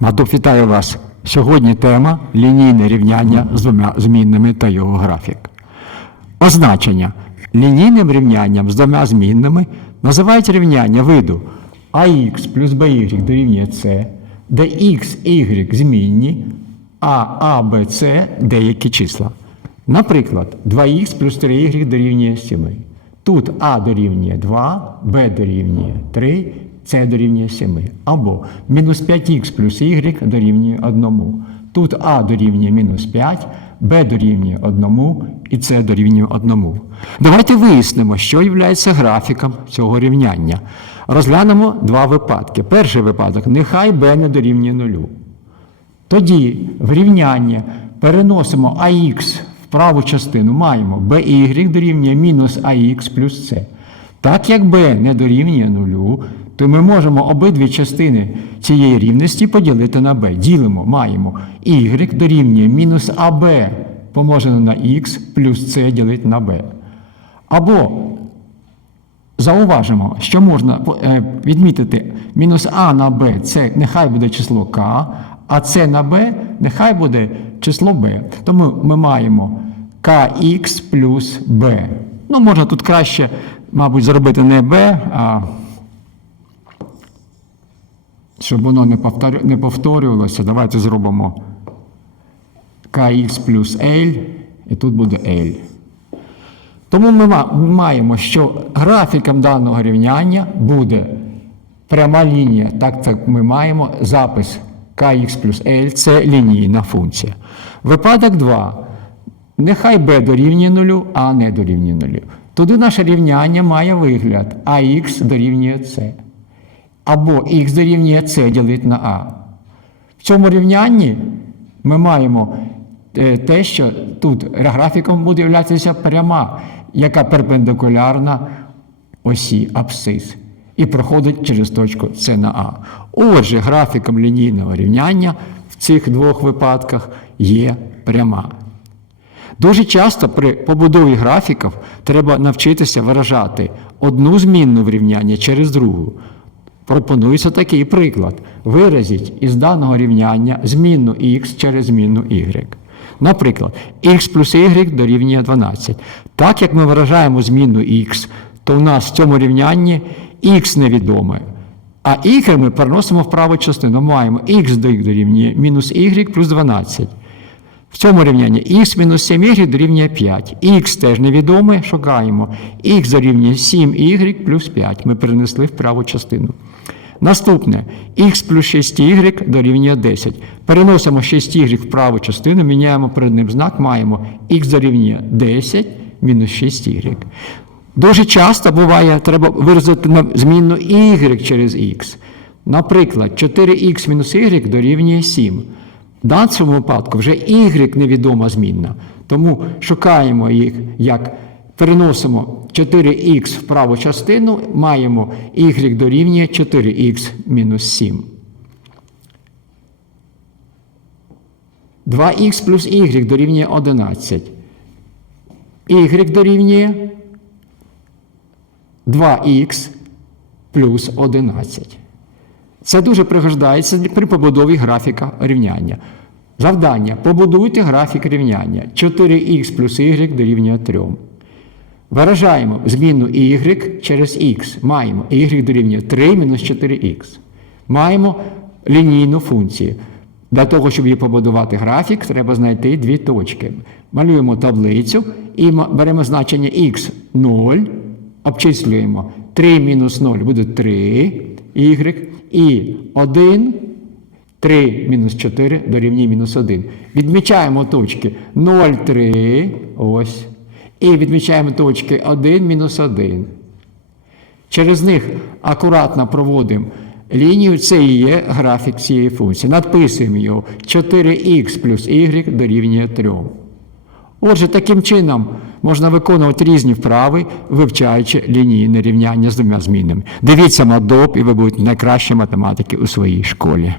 Матуп, вітаю вас. Сьогодні тема лінійне рівняння з двома змінними та його графік. Означення. Лінійним рівнянням з двома змінними називають рівняння виду ax плюс by дорівнює c, де x, y змінні, а a, b, c деякі числа. Наприклад, 2х плюс 3y дорівнює 7. Тут а дорівнює 2, b дорівнює 3, c дорівнює 7. Або мінус 5х плюс y дорівнює 1. Тут а дорівнює мінус 5, b дорівнює 1 і c дорівнює 1. Давайте вияснимо, що є графіком цього рівняння. Розглянемо два випадки. Перший випадок нехай b не дорівнює 0. Тоді в рівняння переносимо АХ в праву частину, маємо BY дорівнює мінус АХ плюс С. Так як b не дорівнює нулю, то ми можемо обидві частини цієї рівності поділити на b. Ділимо, маємо y дорівнює мінус АБ помножено на х плюс c ділити на b. Або Зауважимо, що можна е, відмітити мінус а на b це нехай буде число k, а c на b нехай буде число b. Тому ми маємо kx плюс b. Ну, можна тут краще, мабуть, зробити не b, а щоб воно не повторювалося, давайте зробимо kx плюс L, і тут буде L. Тому ми маємо, що графіком даного рівняння буде пряма лінія. Так, так ми маємо запис kx плюс L це лінійна функція. Випадок 2. Нехай b дорівнює нулю, а не дорівнює нулю. Туди наше рівняння має вигляд ax дорівнює c. Або х дорівнює c ділити на a. В цьому рівнянні ми маємо е, те, що тут графіком буде являтися пряма, яка перпендикулярна осі абсцис і проходить через точку С на А. Отже, графіком лінійного рівняння в цих двох випадках є пряма. Дуже часто при побудові графіків треба навчитися виражати одну змінну в рівнянні через другу. Пропонується такий приклад. Виразіть із даного рівняння змінну х через змінну y. Наприклад, х плюс y дорівнює 12. Так як ми виражаємо змінну х, то в нас в цьому рівнянні х невідоме. А y ми переносимо в праву частину. Маємо х дорівнює мінус y плюс 12. В цьому рівнянні х мінус 7y дорівнює 5. Х теж невідоме, шукаємо. Х дорівнює 7y плюс 5. Ми перенесли в праву частину. Наступне х плюс 6y дорівнює 10. Переносимо 6y в праву частину, міняємо перед ним знак, маємо х дорівнює 10 мінус 6y. Дуже часто буває, треба виразити змінну y через х. Наприклад, 4х мінус y дорівнює 7. В даному випадку вже y невідома змінна. Тому шукаємо їх як переносимо 4х в праву частину, маємо y дорівнює 4х мінус 7. 2х плюс y дорівнює 11. y дорівнює 2х плюс 11. Це дуже пригождається при побудові графіка рівняння. Завдання. Побудуйте графік рівняння. 4х плюс y дорівнює 3. Виражаємо змінну y через х. Маємо y дорівнює 3 мінус 4х. Маємо лінійну функцію. Для того, щоб її побудувати графік, треба знайти дві точки. Малюємо таблицю і беремо значення х 0, обчислюємо 3 мінус 0 буде 3 y, і 1, 3 мінус 4 дорівнює мінус 1. Відмічаємо точки 0, 3, ось. І відмічаємо точки 1, мінус 1. Через них акуратно проводимо лінію, це і є графік цієї функції. Надписуємо його 4х плюс y дорівнює 3. Отже, таким чином можна виконувати різні вправи, вивчаючи лінійне рівняння з двома змінами. Дивіться мадоп, і ви будете найкращі математики у своїй школі.